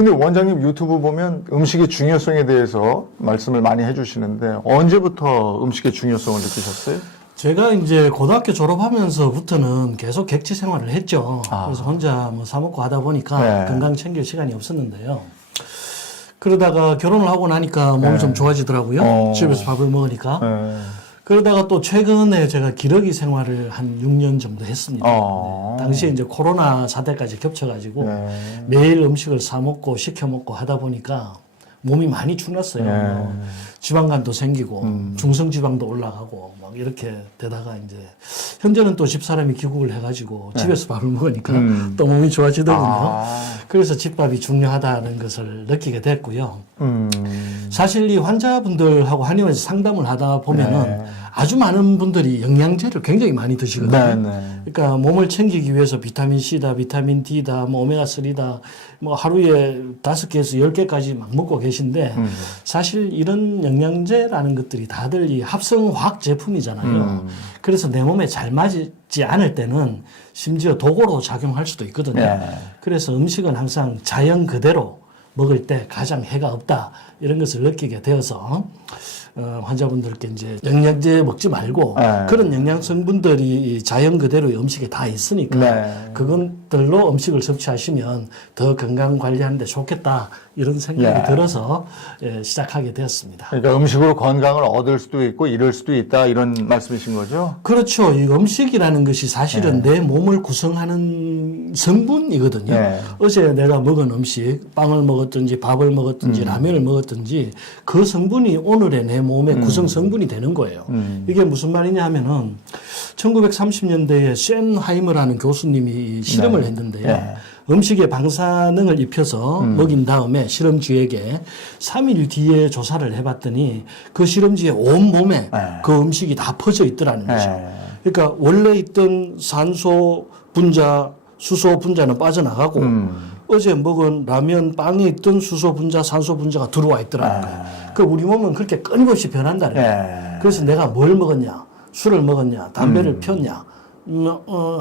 근데 원장님 유튜브 보면 음식의 중요성에 대해서 말씀을 많이 해주시는데 언제부터 음식의 중요성을 느끼셨어요? 제가 이제 고등학교 졸업하면서부터는 계속 객지 생활을 했죠. 아. 그래서 혼자 뭐 사먹고 하다 보니까 네. 건강 챙길 시간이 없었는데요. 그러다가 결혼을 하고 나니까 몸이 좀 좋아지더라고요. 집에서 밥을 먹으니까. 네. 그러다가 또 최근에 제가 기러기 생활을 한 6년 정도 했습니다. 네. 당시에 이제 코로나 사태까지 겹쳐가지고 매일 음식을 사 먹고 시켜 먹고 하다 보니까 몸이 많이 축났어요. 뭐 지방간도 생기고 중성지방도 올라가고 막 이렇게 되다가 이제 현재는 또 집사람이 귀국을 해가지고 집에서 밥을 먹으니까 또 몸이 좋아지더군요. 그래서 집밥이 중요하다는 것을 느끼게 됐고요. 사실 이 환자분들하고 한의원에서 상담을 하다 보면은 아주 많은 분들이 영양제를 굉장히 많이 드시거든요. 그러니까 몸을 챙기기 위해서 비타민 C다, 비타민 D다, 뭐 오메가3다, 뭐 하루에 5개에서 10개까지 막 먹고 계신데 사실 이런 영양제라는 것들이 다들 이 합성 화학 제품이잖아요. 그래서 내 몸에 잘 맞지 않을 때는 심지어 독으로 작용할 수도 있거든요. 그래서 음식은 항상 자연 그대로 먹을 때 가장 해가 없다 이런 것을 느끼게 되어서 환자분들께 이제 영양제 먹지 말고 그런 영양 성분들이 자연 그대로의 음식에 다 있으니까 그것들로 음식을 섭취하시면 더 건강 관리하는데 좋겠다 이런 생각이 들어서 시작하게 되었습니다. 그러니까 음식으로 건강을 얻을 수도 있고 잃을 수도 있다 이런 말씀이신 거죠? 그렇죠. 이 음식이라는 것이 사실은 내 몸을 구성하는 성분이거든요. 어제 내가 먹은 음식, 빵을 먹었든지 밥을 먹었든지 라면을 먹었든지 그 성분이 오늘의 내 몸의 구성 성분이 되는 거예요. 이게 무슨 말이냐 하면은 1930년대에 쉔하이머라는 교수님이 실험을 했는데요. 음식에 방사능을 입혀서 먹인 다음에 실험주에게 3일 뒤에 조사를 해봤더니 그 실험주의 온몸에 그 음식이 다 퍼져 있더라는 거죠. 그러니까 원래 있던 산소 분자, 수소 분자는 빠져나가고 어제 먹은 라면, 빵에 있던 수소 분자, 산소 분자가 들어와 있더라는 거예요. 그 우리 몸은 그렇게 끊임없이 변한다는 거예요. 그래서 내가 뭘 먹었냐, 술을 먹었냐, 담배를 폈냐,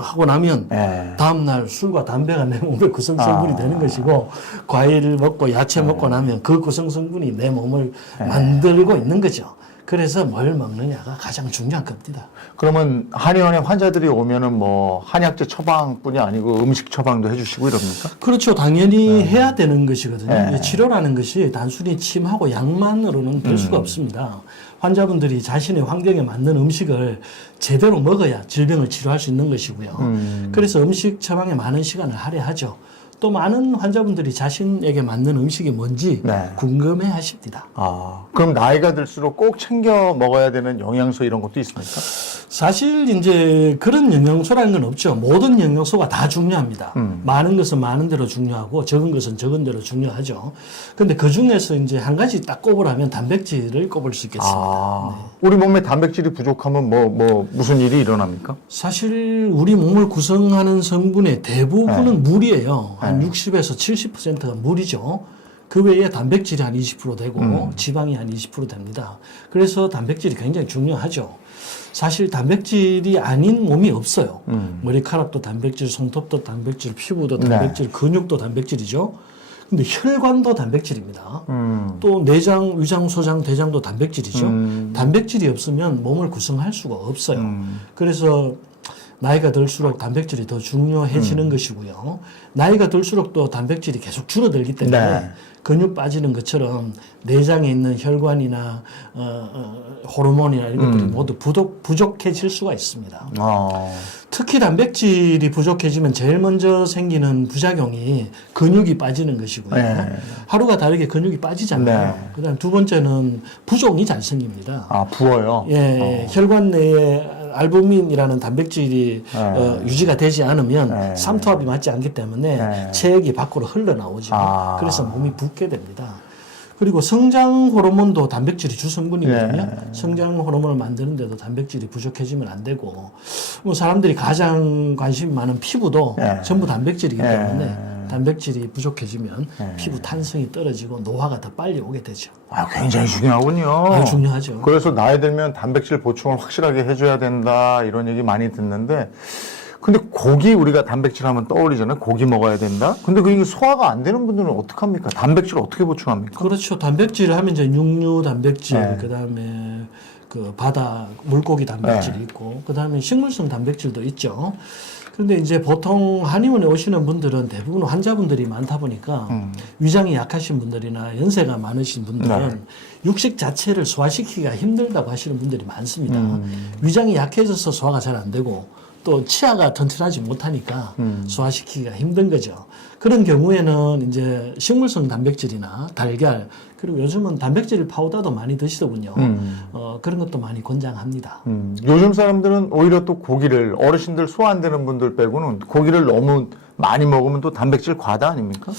하고 나면 다음날 술과 담배가 내 몸의 구성성분이 되는 것이고 과일을 먹고 야채 먹고 나면 그 구성성분이 내 몸을 만들고 있는 거죠. 그래서 뭘 먹느냐가 가장 중요한 겁니다. 그러면 한의원에 환자들이 오면은 뭐 한약재 처방뿐이 아니고 음식 처방도 해주시고 이럽니까? 그렇죠. 당연히 해야 되는 것이거든요. 치료라는 것이 단순히 침하고 약만으로는 될 수가 없습니다. 환자분들이 자신의 환경에 맞는 음식을 제대로 먹어야 질병을 치료할 수 있는 것이고요. 그래서 음식 처방에 많은 시간을 할애하죠. 또 많은 환자분들이 자신에게 맞는 음식이 뭔지 궁금해 하십니다. 그럼 나이가 들수록 꼭 챙겨 먹어야 되는 영양소 이런 것도 있습니까? 사실 이제 그런 영양소라는 건 없죠. 모든 영양소가 다 중요합니다. 많은 것은 많은 대로 중요하고 적은 것은 적은 대로 중요하죠. 근데 그 중에서 이제 한 가지 딱 꼽으라면 단백질을 꼽을 수 있겠습니다. 우리 몸에 단백질이 부족하면 무슨 일이 일어납니까? 사실 우리 몸을 구성하는 성분의 대부분은 물이에요. 한 60에서 70%가 물이죠. 그 외에 단백질이 한 20% 되고 지방이 한 20% 됩니다. 그래서 단백질이 굉장히 중요하죠. 사실 단백질이 아닌 몸이 없어요. 머리카락도 단백질, 손톱도 단백질, 피부도 단백질, 근육도 단백질이죠. 근데 혈관도 단백질입니다. 또 내장, 위장, 소장, 대장도 단백질이죠. 단백질이 없으면 몸을 구성할 수가 없어요. 그래서 나이가 들수록 단백질이 더 중요해지는 것이고요. 나이가 들수록 또 단백질이 계속 줄어들기 때문에 근육 빠지는 것처럼 내장에 있는 혈관이나 호르몬이나 이런 것들이 모두 부족해질 수가 있습니다. 특히 단백질이 부족해지면 제일 먼저 생기는 부작용이 근육이 빠지는 것이고요. 하루가 다르게 근육이 빠지잖아요. 그다음 두 번째는 부종이 잘 생깁니다. 부어요? 혈관 내에 알부민이라는 단백질이 유지가 되지 않으면 삼투압이 맞지 않기 때문에 체액이 밖으로 흘러나오죠. 그래서 몸이 붓게 됩니다. 그리고 성장 호르몬도 단백질이 주성분이거든요. 성장 호르몬을 만드는데도 단백질이 부족해지면 안 되고, 뭐 사람들이 가장 관심이 많은 피부도 전부 단백질이기 때문에 단백질이 부족해지면 피부 탄성이 떨어지고 노화가 더 빨리 오게 되죠. 굉장히 중요하군요. 중요하죠. 그래서 나이 들면 단백질 보충을 확실하게 해줘야 된다 이런 얘기 많이 듣는데 근데 고기 우리가 단백질 하면 떠올리잖아요. 고기 먹어야 된다. 근데 그게 소화가 안 되는 분들은 어떡합니까? 단백질을 어떻게 보충합니까? 그렇죠. 단백질 하면 이제 육류 단백질, 네. 그다음에 그 바다 물고기 단백질이 네. 있고, 그다음에 식물성 단백질도 있죠. 그런데 이제 보통 한의원에 오시는 분들은 대부분 환자분들이 많다 보니까 위장이 약하신 분들이나 연세가 많으신 분들은 네. 육식 자체를 소화시키기가 힘들다고 하시는 분들이 많습니다. 위장이 약해져서 소화가 잘 안 되고 또 치아가 튼튼하지 못하니까 소화시키기가 힘든 거죠. 그런 경우에는 이제 식물성 단백질이나 달걀, 그리고 요즘은 단백질 파우더도 많이 드시더군요. 그런 것도 많이 권장합니다. 요즘 사람들은 오히려 또 고기를, 어르신들 소화 안 되는 분들 빼고는 고기를 너무 많이 먹으면 또 단백질 과다 아닙니까?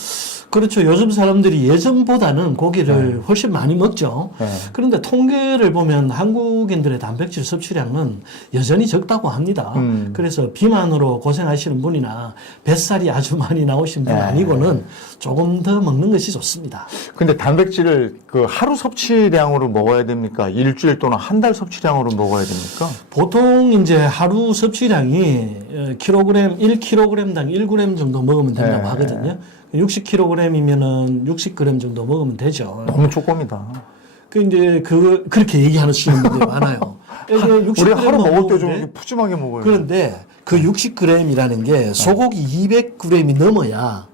그렇죠. 요즘 사람들이 예전보다는 고기를 훨씬 많이 먹죠. 네. 그런데 통계를 보면 한국인들의 단백질 섭취량은 여전히 적다고 합니다. 그래서 비만으로 고생하시는 분이나 뱃살이 아주 많이 나오신 분 아니고는 조금 더 먹는 것이 좋습니다. 근데 단백질을 그 하루 섭취량으로 먹어야 됩니까? 일주일 또는 한 달 섭취량으로 먹어야 됩니까? 보통 이제 하루 섭취량이 1kg당 1g 정도 먹으면 된다고 하거든요. 60kg이면은 60g 정도 먹으면 되죠. 너무 조금이다. 그렇게 얘기하는 분들이 많아요. 우리 하루 먹을 때 좀 푸짐하게 먹어요. 그런데 그 60g이라는 게 소고기 200g이 넘어야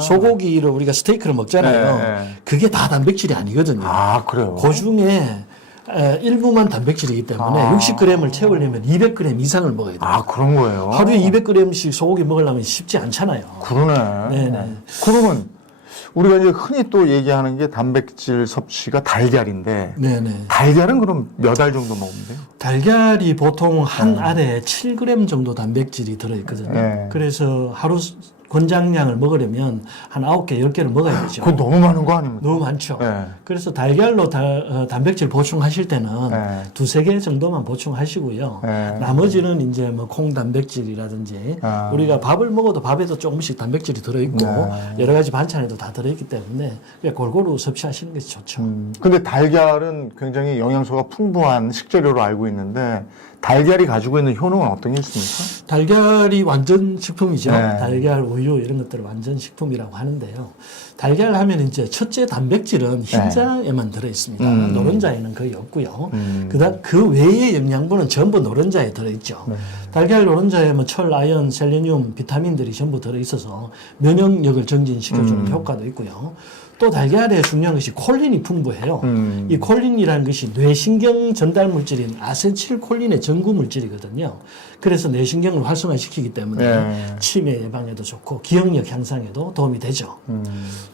소고기를 우리가 스테이크를 먹잖아요. 그게 다 단백질이 아니거든요. 아, 그래요? 그 중에 일부만 단백질이기 때문에 60g을 채우려면 200g 이상을 먹어야 돼요. 아, 그런 거예요? 하루에 200g씩 소고기 먹으려면 쉽지 않잖아요. 그러네. 네네. 그러면 우리가 이제 흔히 또 얘기하는 게 단백질 섭취가 달걀인데 네네. 달걀은 그럼 몇 알 정도 먹으면 돼요? 달걀이 보통 한 알에 7g 정도 단백질이 들어있거든요. 네. 그래서 하루 권장량을 먹으려면 한 9개, 10개를 먹어야 되죠. 그거 너무 많은 거 아닙니까? 너무 많죠. 네. 그래서 달걀로 단백질 보충하실 때는 네. 2-3개 정도만 보충하시고요. 네. 나머지는 이제 뭐 콩 단백질이라든지 우리가 밥을 먹어도 밥에도 조금씩 단백질이 들어있고 여러 가지 반찬에도 다 들어있기 때문에 그냥 골고루 섭취하시는 것이 좋죠. 근데 달걀은 굉장히 영양소가 풍부한 식재료로 알고 있는데 달걀이 가지고 있는 효능은 어떤 게 있습니까? 달걀이 완전 식품이죠. 네. 달걀, 우유 이런 것들을 완전 식품이라고 하는데요. 달걀 하면 이제 첫째 단백질은 흰자에만 들어 있습니다. 노른자에는 거의 없고요. 그다음 그 외의 영양분은 전부 노른자에 들어 있죠. 달걀 노른자에 뭐 철, 아연, 셀레늄, 비타민들이 전부 들어 있어서 면역력을 증진시켜주는 효과도 있고요. 또 달걀에 중요한 것이 콜린이 풍부해요. 이 콜린이라는 것이 뇌신경 전달 물질인 아세틸콜린의 전구 물질이거든요. 그래서 뇌신경을 활성화시키기 때문에 치매 예방에도 좋고 기억력 향상에도 도움이 되죠.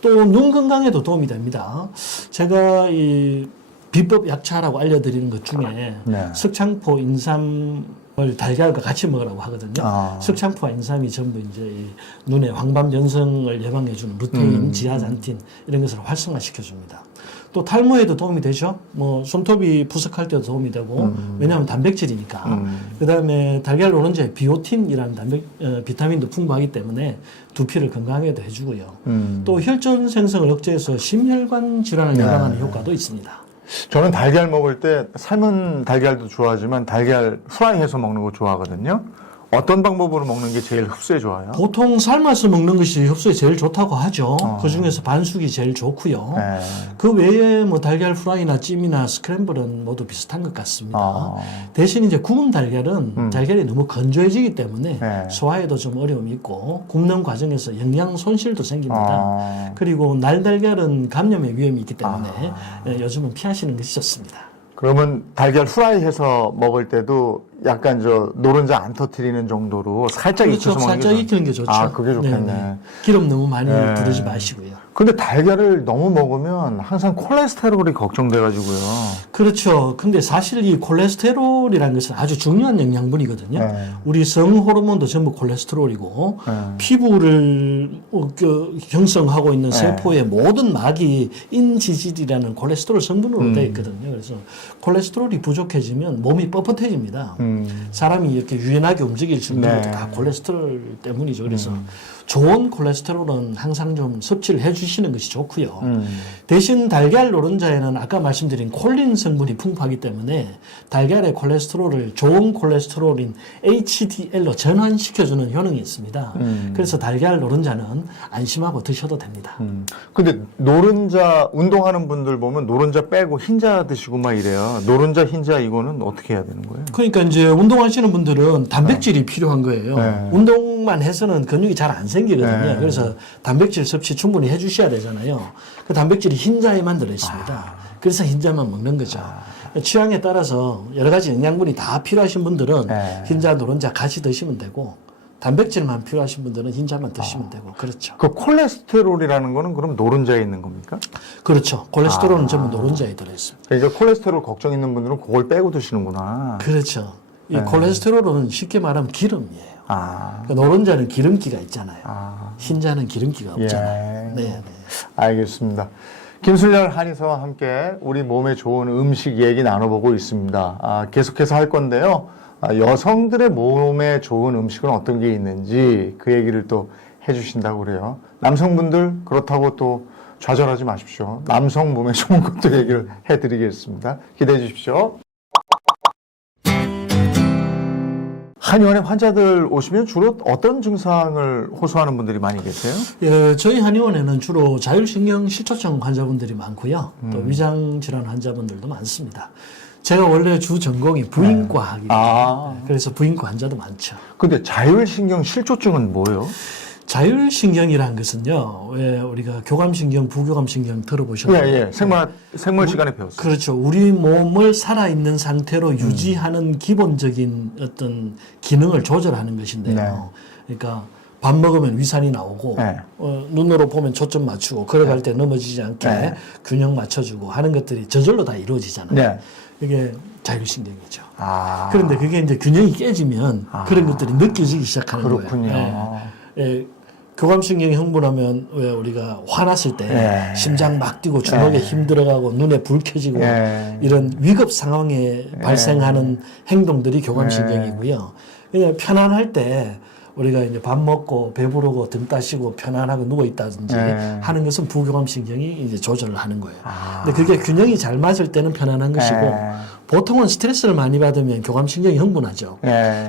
또 눈 건강에도 도움이 됩니다. 제가 이 비법 약차라고 알려드리는 것 중에 석창포, 인삼을 달걀과 같이 먹으라고 하거든요. 석창포와 인삼이 전부 이제 이 눈의 황반 변성을 예방해주는 루테인, 지아잔틴 이런 것을 활성화시켜줍니다. 또 탈모에도 도움이 되죠. 뭐 손톱이 부석할 때도 도움이 되고 왜냐하면 단백질이니까. 그다음에 달걀 노른자에 비오틴이라는 비타민도 풍부하기 때문에 두피를 건강하게도 해주고요. 또 혈전 생성을 억제해서 심혈관 질환을 예방하는 효과도 있습니다. 저는 달걀 먹을 때 삶은 달걀도 좋아하지만 달걀 프라이해서 먹는 거 좋아하거든요. 어떤 방법으로 먹는 게 제일 흡수에 좋아요? 보통 삶아서 먹는 것이 흡수에 제일 좋다고 하죠. 그 중에서 반숙이 제일 좋고요. 그 외에 뭐 달걀 프라이나 찜이나 스크램블은 모두 비슷한 것 같습니다. 대신 이제 구운 달걀은 달걀이 너무 건조해지기 때문에 소화에도 좀 어려움이 있고 굽는 과정에서 영양 손실도 생깁니다. 그리고 날달걀은 감염의 위험이 있기 때문에 요즘은 피하시는 것이 좋습니다. 그러면 달걀 후라이해서 먹을 때도 약간 저 노른자 안 터트리는 정도로 살짝 그렇죠. 익혀서 먹는 게 살짝 익히는 게 좋죠. 아, 그게 좋겠네. 네네. 기름 너무 많이 두르지 마시고요. 근데 달걀을 너무 먹으면 항상 콜레스테롤이 걱정돼가지고요. 그렇죠. 근데 사실 이 콜레스테롤이라는 것은 아주 중요한 영양분이거든요. 우리 성 호르몬도 전부 콜레스테롤이고 피부를 형성하고 있는 세포의 모든 막이 인지질이라는 콜레스테롤 성분으로 되어 있거든요. 그래서 콜레스테롤이 부족해지면 몸이 뻣뻣해집니다. 사람이 이렇게 유연하게 움직일 수 있는 네. 것도 다 콜레스테롤 때문이죠. 그래서 좋은 콜레스테롤은 항상 좀 섭취를 해주시는 것이 좋고요. 대신 달걀 노른자에는 아까 말씀드린 콜린 성분이 풍부하기 때문에 달걀의 콜레스테롤을 좋은 콜레스테롤인 HDL로 전환시켜주는 효능이 있습니다. 그래서 달걀 노른자는 안심하고 드셔도 됩니다. 근데 노른자 운동하는 분들 보면 노른자 빼고 흰자 드시고 막 이래요. 노른자, 흰자 이거는 어떻게 해야 되는 거예요? 그러니까 이제 운동하시는 분들은 단백질이 필요한 거예요. 네. 운동만 해서는 근육이 잘 안 생기거든요. 네. 그래서 단백질 섭취 충분히 해주셔야 되잖아요. 그 단백질이 흰자에만 들어있습니다. 그래서 흰자만 먹는 거죠. 취향에 따라서 여러 가지 영양분이 다 필요하신 분들은 네. 흰자, 노른자 같이 드시면 되고 단백질만 필요하신 분들은 흰자만 드시면 되고 그렇죠. 그 콜레스테롤이라는 거는 그럼 노른자에 있는 겁니까? 그렇죠. 콜레스테롤은 전부 노른자에 들어있습니다. 그러니까 콜레스테롤 걱정 있는 분들은 그걸 빼고 드시는구나. 그렇죠. 이 콜레스테롤은 쉽게 말하면 기름이에요. 그러니까 노른자는 기름기가 있잖아요. 흰자는 기름기가 없잖아요. 예. 네. 알겠습니다. 김순렬 한의사와 함께 우리 몸에 좋은 음식 얘기 나눠보고 있습니다. 계속해서 할 건데요. 여성들의 몸에 좋은 음식은 어떤 게 있는지 그 얘기를 또 해주신다고 그래요. 남성분들 그렇다고 또 좌절하지 마십시오. 남성 몸에 좋은 것도 얘기를 해드리겠습니다. 기대해 주십시오. 한의원에 환자들 오시면 주로 어떤 증상을 호소하는 분들이 많이 계세요? 예, 저희 한의원에는 주로 자율신경 실조증 환자분들이 많고요. 또 위장질환 환자분들도 많습니다. 제가 원래 주 전공이 부인과학이거든요. 그래서 부인과 환자도 많죠. 근데 자율신경 실조증은 뭐예요? 자율신경이라는 것은요, 왜 우리가 교감신경, 부교감신경 들어보셨나요? 예. 생물 시간에 배웠어요. 그렇죠. 우리 몸을 살아있는 상태로 유지하는 기본적인 어떤 기능을 조절하는 것인데요. 네. 그러니까 밥 먹으면 위산이 나오고, 네. 눈으로 보면 초점 맞추고, 걸어갈 때 넘어지지 않게 네. 균형 맞춰주고 하는 것들이 저절로 다 이루어지잖아요. 네. 이게 자율신경이죠. 아. 그런데 그게 이제 균형이 깨지면 그런 것들이 느껴지기 시작하는 그렇군요. 거예요. 예, 교감신경이 흥분하면 왜 우리가 화났을 때 예. 심장 막 뛰고 주먹에 힘 들어가고 눈에 불 켜지고 이런 위급 상황에 발생하는 행동들이 교감신경이고요. 그냥 편안할 때 우리가 이제 밥 먹고 배부르고 등 따시고 편안하고 누워 있다든지 하는 것은 부교감신경이 이제 조절을 하는 거예요. 근데 그게 균형이 잘 맞을 때는 편안한 것이고 보통은 스트레스를 많이 받으면 교감신경이 흥분하죠.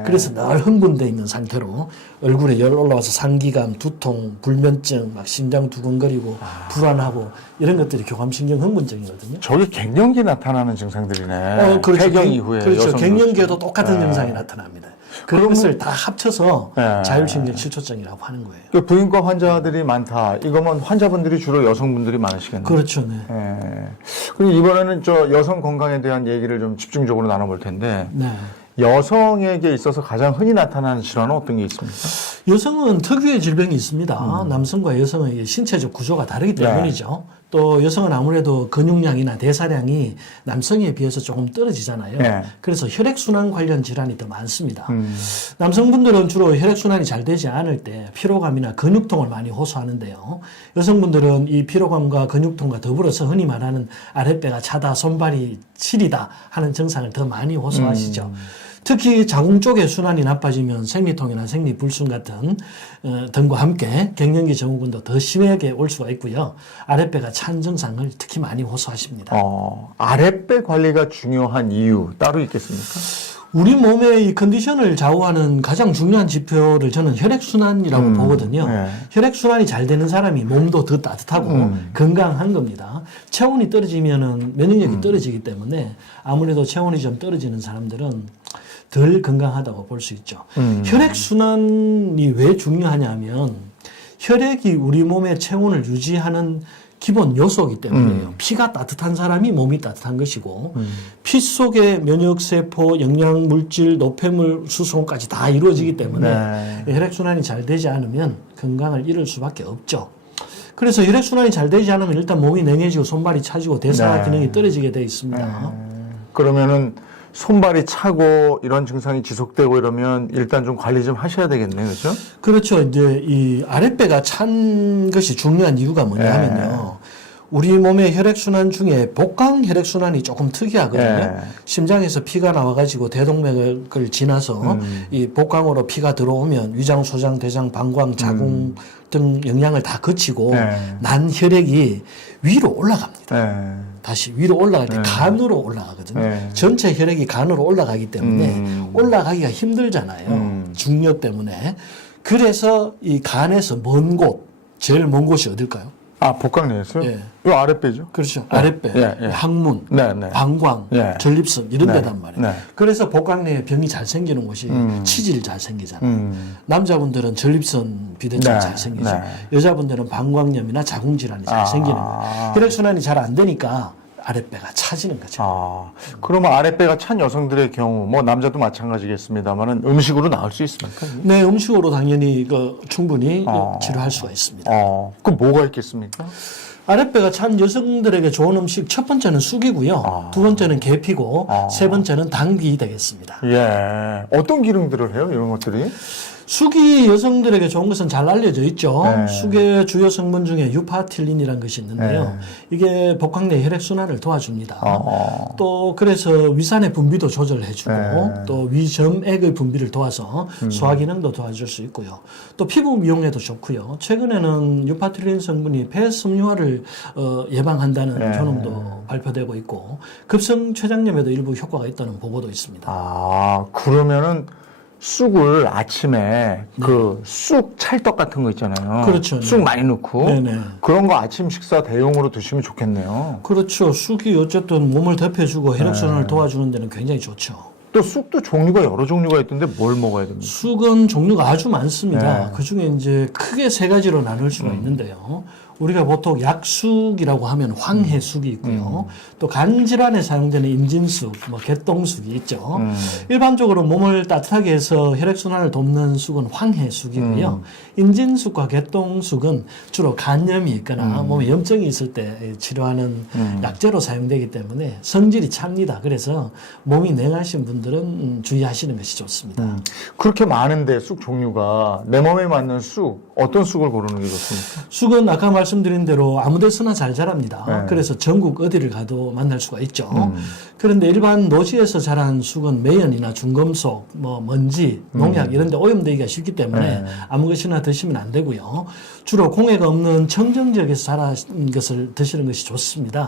그래서 늘 흥분되어 있는 상태로 얼굴에 열 올라와서 상기감, 두통, 불면증, 막 심장 두근거리고 불안하고 이런 것들이 교감신경 흥분증이거든요. 저게 갱년기 나타나는 증상들이네. 그렇죠. 폐경 이후에. 그렇죠. 여성들. 갱년기에도 똑같은 증상이 나타납니다. 그런 것을 다 합쳐서 네. 자율신경 실조증이라고 하는 거예요. 그 부인과 환자들이 많다. 이거면 환자분들이 주로 여성분들이 많으시겠네요. 그렇죠. 네. 그리고 이번에는 저 여성 건강에 대한 얘기를 좀 집중적으로 나눠볼 텐데 네. 여성에게 있어서 가장 흔히 나타나는 질환은 어떤 게 있습니까? 여성은 특유의 질병이 있습니다. 남성과 여성의 신체적 구조가 다르기 때문이죠. 또 여성은 아무래도 근육량이나 대사량이 남성에 비해서 조금 떨어지잖아요. 그래서 혈액순환 관련 질환이 더 많습니다. 남성분들은 주로 혈액순환이 잘 되지 않을 때 피로감이나 근육통을 많이 호소하는데요. 여성분들은 이 피로감과 근육통과 더불어서 흔히 말하는 아랫배가 차다, 손발이 시리다 하는 증상을 더 많이 호소하시죠. 특히 자궁 쪽의 순환이 나빠지면 생리통이나 생리불순 같은 등과 함께 갱년기 증후군도 더 심하게 올 수가 있고요. 아랫배가 찬 증상을 특히 많이 호소하십니다. 아랫배 관리가 중요한 이유 따로 있겠습니까? 우리 몸의 이 컨디션을 좌우하는 가장 중요한 지표를 저는 혈액순환이라고 보거든요. 혈액순환이 잘 되는 사람이 몸도 더 따뜻하고 건강한 겁니다. 체온이 떨어지면은 면역력이 떨어지기 때문에 아무래도 체온이 좀 떨어지는 사람들은 덜 건강하다고 볼 수 있죠. 혈액순환이 왜 중요하냐면 혈액이 우리 몸의 체온을 유지하는 기본 요소이기 때문에요. 피가 따뜻한 사람이 몸이 따뜻한 것이고 피 속의 면역세포, 영양물질, 노폐물 수송까지 다 이루어지기 때문에 혈액순환이 잘 되지 않으면 건강을 잃을 수밖에 없죠. 그래서 혈액순환이 잘 되지 않으면 일단 몸이 냉해지고 손발이 차지고 대사 기능이 떨어지게 되어 있습니다. 그러면은 손발이 차고 이런 증상이 지속되고 이러면 일단 좀 관리 좀 하셔야 되겠네요. 그렇죠? 그렇죠. 이제 이 아랫배가 찬 것이 중요한 이유가 뭐냐 하면요. 우리 몸의 혈액순환 중에 복강 혈액순환이 조금 특이하거든요. 예. 심장에서 피가 나와가지고 대동맥을 지나서 이 복강으로 피가 들어오면 위장, 소장, 대장, 방광, 자궁 등 영양을 다 거치고 난 혈액이 위로 올라갑니다. 다시 위로 올라갈 때 간으로 올라가거든요. 전체 혈액이 간으로 올라가기 때문에 올라가기가 힘들잖아요. 중력 때문에. 그래서 이 간에서 먼 곳, 제일 먼 곳이 어딜까요? 아, 복강 내에서요? 예. 이 아랫배죠? 그렇죠. 아랫배, 항문, 방광, 전립선 이런 데단 말이에요. 그래서 복강 내에 병이 잘 생기는 곳이 치질 잘 생기잖아요. 남자분들은 전립선 비대증 잘 생기죠. 여자분들은 방광염이나 자궁 질환이 잘 생기는 거예요. 혈액순환이 잘 안 되니까 아랫배가 차지는 거죠. 그러면 아랫배가 찬 여성들의 경우, 뭐 남자도 마찬가지겠습니다만은 음식으로 나을 수 있습니까? 네, 음식으로 당연히 충분히 치료할 수가 있습니다. 그럼 뭐가 있겠습니까? 아랫배가 찬 여성들에게 좋은 음식 첫 번째는 쑥이고요. 두 번째는 계피고 세 번째는 당귀 되겠습니다. 예. 어떤 기능들을 해요? 이런 것들이? 쑥이 여성들에게 좋은 것은 잘 알려져 있죠. 쑥의 주요 성분 중에 유파틸린이라는 것이 있는데요. 이게 복강 내 혈액순환을 도와줍니다. 또 그래서 위산의 분비도 조절해주고 또 위점액의 분비를 도와서 소화기능도 도와줄 수 있고요. 또 피부 미용에도 좋고요. 최근에는 유파틸린 성분이 폐섬유화를 예방한다는 효능도 발표되고 있고 급성췌장염에도 일부 효과가 있다는 보고도 있습니다. 그러면은 쑥을 아침에 그 쑥 찰떡 같은 거 있잖아요. 그렇죠. 쑥 많이 넣고 네네. 그런 거 아침 식사 대용으로 드시면 좋겠네요. 그렇죠. 쑥이 어쨌든 몸을 덮여주고 혈액순환을 도와주는 데는 굉장히 좋죠. 또 쑥도 종류가 여러 종류가 있던데 뭘 먹어야 됩니까? 쑥은 종류가 아주 많습니다. 그 중에 이제 크게 세 가지로 나눌 수가 있는데요. 우리가 보통 약쑥이라고 하면 황해쑥이 있고요. 또 간질환에 사용되는 임진쑥, 뭐 개똥쑥이 있죠. 일반적으로 몸을 따뜻하게 해서 혈액순환을 돕는 쑥은 황해쑥이고요. 임진쑥과 개똥쑥은 주로 간염이 있거나 몸에 염증이 있을 때 치료하는 약재로 사용되기 때문에 성질이 찹니다. 그래서 몸이 냉하신 분들은 주의하시는 것이 좋습니다. 그렇게 많은데 쑥 종류가 내 몸에 맞는 쑥, 어떤 쑥을 고르는 게 좋습니까? 쑥은 아까 말씀드린 대로 아무 데서나 잘 자랍니다. 그래서 전국 어디를 가도 만날 수가 있죠. 그런데 일반 노지에서 자란 쑥은 매연이나 중금속, 뭐 먼지, 농약 이런 데 오염되기가 쉽기 때문에 아무 것이나 드시면 안 되고요. 주로 공해가 없는 청정 지역에서 자란 것을 드시는 것이 좋습니다.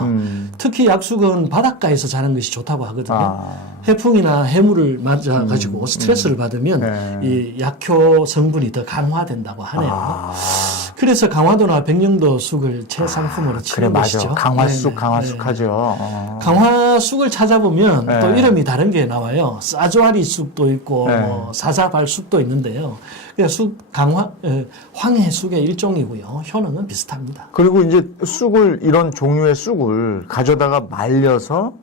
특히 약쑥은 바닷가에서 자란 것이 좋다고 하거든요. 해풍이나 해물을 맞아가지고 스트레스를 받으면 이 약효 성분이 더 강화된다고 하네요. 그래서 강화도나 백령도 쑥을 최상품으로 치는 것이죠. 강화쑥, 강화쑥 하죠. 강화쑥을 찾아보면 또 이름이 다른 게 나와요. 싸조아리 쑥도 있고 뭐 사자발 쑥도 있는데요. 그냥 황해쑥의 일종이고요. 효능은 비슷합니다. 그리고 이제 쑥을 이런 종류의 쑥을 가져다가 말려서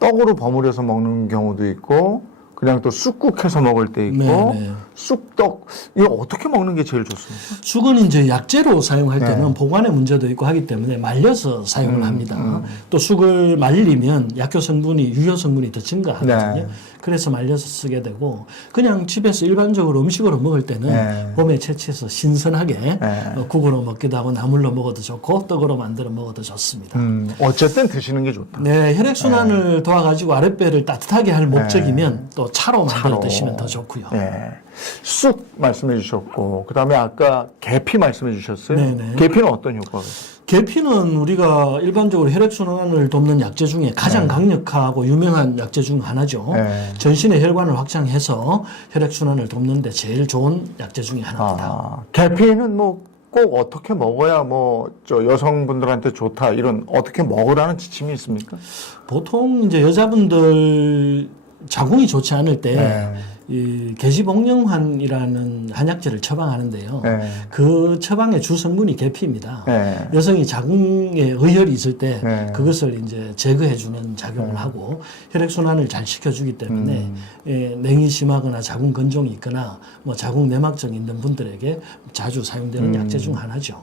떡으로 버무려서 먹는 경우도 있고 그냥 또 쑥국 해서 먹을 때 있고 쑥떡 이거 어떻게 먹는 게 제일 좋습니까? 쑥은 이제 약재로 사용할 때는 보관의 문제도 있고 하기 때문에 말려서 사용을 합니다. 또 쑥을 말리면 약효 성분이 유효 성분이 더 증가하거든요. 그래서 말려서 쓰게 되고 그냥 집에서 일반적으로 음식으로 먹을 때는 봄에 채취해서 신선하게 국으로 먹기도 하고 나물로 먹어도 좋고 떡으로 만들어 먹어도 좋습니다. 어쨌든 드시는 게 좋다. 네, 혈액순환을 도와가지고 아랫배를 따뜻하게 할 목적이면 또 차로 만들어 드시면 더 좋고요. 쑥 말씀해 주셨고 그다음에 아까 계피 말씀해 주셨어요. 계피는 어떤 효과가 있어요? 계피는 우리가 일반적으로 혈액순환을 돕는 약재 중에 가장 강력하고 유명한 약재 중 하나죠. 전신의 혈관을 확장해서 혈액순환을 돕는 데 제일 좋은 약재 중에 하나입니다. 계피는 뭐 꼭 어떻게 먹어야 뭐 여성분들한테 좋다 이런 어떻게 먹으라는 지침이 있습니까? 보통 이제 여자분들 자궁이 좋지 않을 때 이 계지복령환이라는 한약재를 처방하는데요. 그 처방의 주 성분이 계피입니다. 여성이 자궁에 의혈이 있을 때 그것을 이제 제거해주는 작용을 하고 혈액순환을 잘 시켜주기 때문에 냉이 심하거나 자궁 건종이 있거나 뭐 자궁 내막증이 있는 분들에게 자주 사용되는 약재 중 하나죠.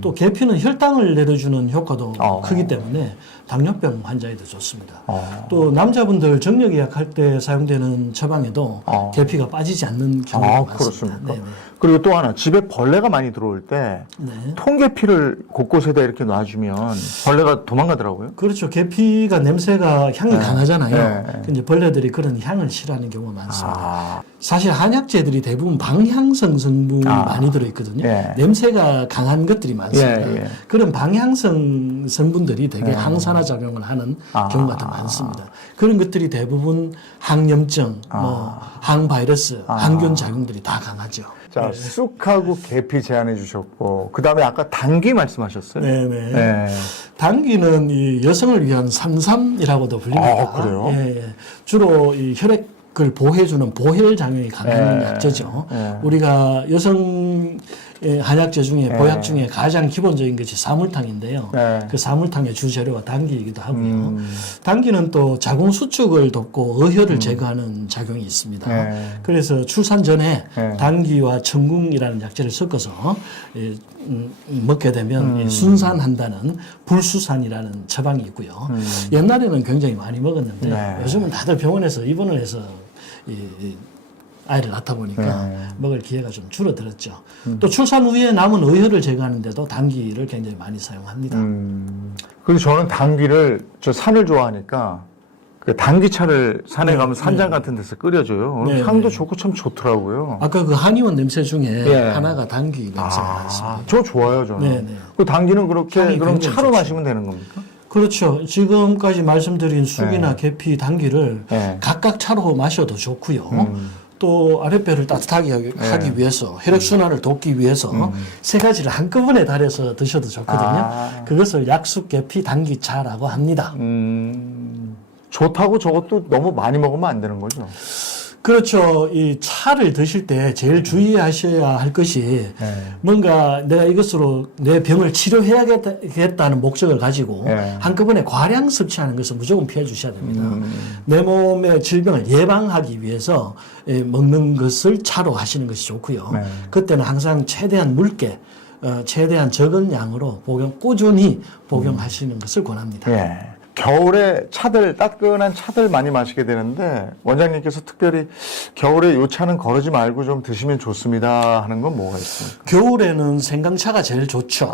또 계피는 혈당을 내려주는 효과도 크기 때문에 당뇨병 환자에도 좋습니다. 또 남자분들 정력이 약할 때 사용되는 처방에도 계피가 빠지지 않는 경우가 많습니다. 그렇습니까? 네네. 그리고 또 하나, 집에 벌레가 많이 들어올 때 네. 통계피를 곳곳에다 이렇게 놔주면 벌레가 도망가더라고요. 그렇죠. 계피가 냄새가 향이 강하잖아요. 네. 근데 벌레들이 그런 향을 싫어하는 경우가 많습니다. 아, 사실 한약재들이 대부분 방향성 성분이 많이 들어있거든요. 예. 냄새가 강한 것들이 많습니다. 예. 그런 방향성 성분들이 되게 항산화 작용을 하는 경우가 더 많습니다. 그런 것들이 대부분 항염증, 뭐 항바이러스, 항균 작용들이 다 강하죠. 자, 쑥하고 계피 제안해 주셨고, 그 다음에 아까 당귀 말씀하셨어요? 네네. 네. 당귀는 이 여성을 위한 산삼이라고도 불립니다. 그래요? 예. 주로 이 혈액을 보호해주는 보혈 작용이 강한 약재죠. 우리가 여성 한약재 중에 보약 중에 가장 기본적인 것이 사물탕인데요. 그 사물탕의 주재료가 당귀이기도 하고요. 당귀는 또 자궁 수축을 돕고 어혈을 제거하는 작용이 있습니다. 그래서 출산 전에 당귀와 청궁이라는 약재를 섞어서 먹게 되면 순산한다는 불수산이라는 처방이 있고요. 옛날에는 굉장히 많이 먹었는데 요즘은 다들 병원에서 입원을 해서 아이를 낳다 보니까 먹을 기회가 좀 줄어들었죠. 또 출산 후에 남은 어혈을 제거하는데도 당귀를 굉장히 많이 사용합니다. 그리고 저는 당귀를, 저 산을 좋아하니까, 그 당귀차를 산에 가면 산장 같은 데서 끓여줘요. 향도 좋고 참 좋더라고요. 아까 그 한의원 냄새 중에 하나가 당귀 냄새가 많습니다. 저 좋아요, 저는. 네네. 그 당귀는 그렇게, 향이 그럼 굉장히 차로 좋죠. 마시면 되는 겁니까? 그렇죠. 지금까지 말씀드린 쑥이나 계피, 당귀를 각각 차로 마셔도 좋고요. 또 아랫배를 따뜻하게 하기 위해서 혈액순환을 돕기 위해서 세 가지를 한꺼번에 달여서 드셔도 좋거든요. 그것을 약숙, 계피, 당귀차라고 합니다. 좋다고 저것도 너무 많이 먹으면 안 되는 거죠. 그렇죠. 이 차를 드실 때 제일 주의하셔야 할 것이 뭔가 내가 이것으로 내 병을 치료해야겠다는 목적을 가지고 한꺼번에 과량 섭취하는 것을 무조건 피해 주셔야 됩니다. 내 몸의 질병을 예방하기 위해서 먹는 것을 차로 하시는 것이 좋고요. 그때는 항상 최대한 묽게 최대한 적은 양으로 꾸준히 복용하시는 것을 권합니다. 겨울에 차들, 따끈한 차들 많이 마시게 되는데, 원장님께서 특별히 겨울에 요 차는 거르지 말고 좀 드시면 좋습니다 하는 건 뭐가 있습니까? 겨울에는 생강차가 제일 좋죠.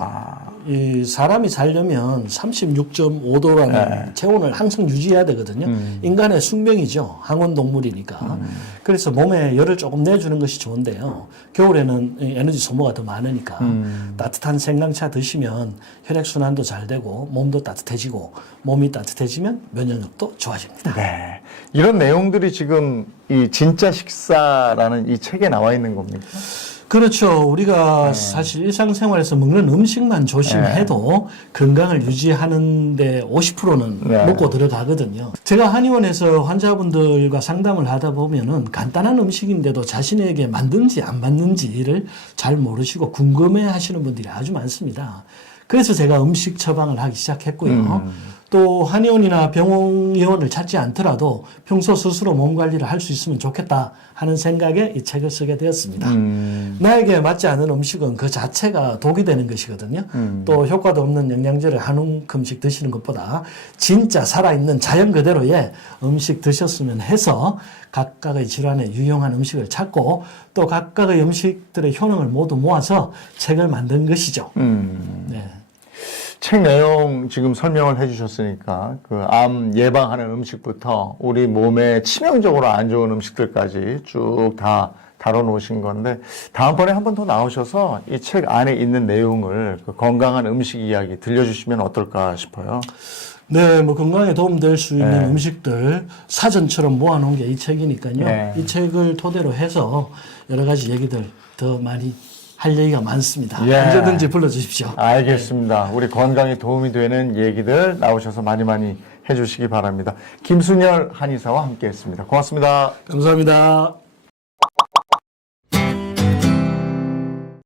이 사람이 살려면 36.5도라는 체온을 항상 유지해야 되거든요. 인간의 숙명이죠. 항온동물이니까. 그래서 몸에 열을 조금 내주는 것이 좋은데요. 겨울에는 에너지 소모가 더 많으니까 따뜻한 생강차 드시면 혈액순환도 잘 되고 몸도 따뜻해지고 몸이 따뜻해지면 면역력도 좋아집니다. 네. 이런 내용들이 지금 이 진짜 식사라는 이 책에 나와 있는 겁니까? 그렇죠. 우리가 사실 일상생활에서 먹는 음식만 조심해도 건강을 유지하는데 50%는 먹고 들어가거든요. 제가 한의원에서 환자분들과 상담을 하다 보면은 간단한 음식인데도 자신에게 맞는지 안 맞는지를 잘 모르시고 궁금해 하시는 분들이 아주 많습니다. 그래서 제가 음식 처방을 하기 시작했고요. 또 한의원이나 병원을 찾지 않더라도 평소 스스로 몸 관리를 할 수 있으면 좋겠다 하는 생각에 이 책을 쓰게 되었습니다. 나에게 맞지 않은 음식은 그 자체가 독이 되는 것이거든요. 또 효과도 없는 영양제를 한 움큼씩 드시는 것보다 진짜 살아있는 자연 그대로의 음식 드셨으면 해서 각각의 질환에 유용한 음식을 찾고 또 각각의 음식들의 효능을 모두 모아서 책을 만든 것이죠. 네. 책 내용 지금 설명을 해주셨으니까 그 암 예방하는 음식부터 우리 몸에 치명적으로 안 좋은 음식들까지 쭉 다 다뤄놓으신 건데 다음번에 한 번 더 나오셔서 이 책 안에 있는 내용을 그 건강한 음식 이야기 들려주시면 어떨까 싶어요. 네, 뭐 건강에 도움될 수 있는 음식들 사전처럼 모아놓은 게 이 책이니까요. 이 책을 토대로 해서 여러 가지 얘기들 더 많이 할 얘기가 많습니다. 언제든지 불러주십시오. 알겠습니다. 우리 건강에 도움이 되는 얘기들 나오셔서 많이 해주시기 바랍니다. 김순열 한의사와 함께했습니다. 고맙습니다. 감사합니다.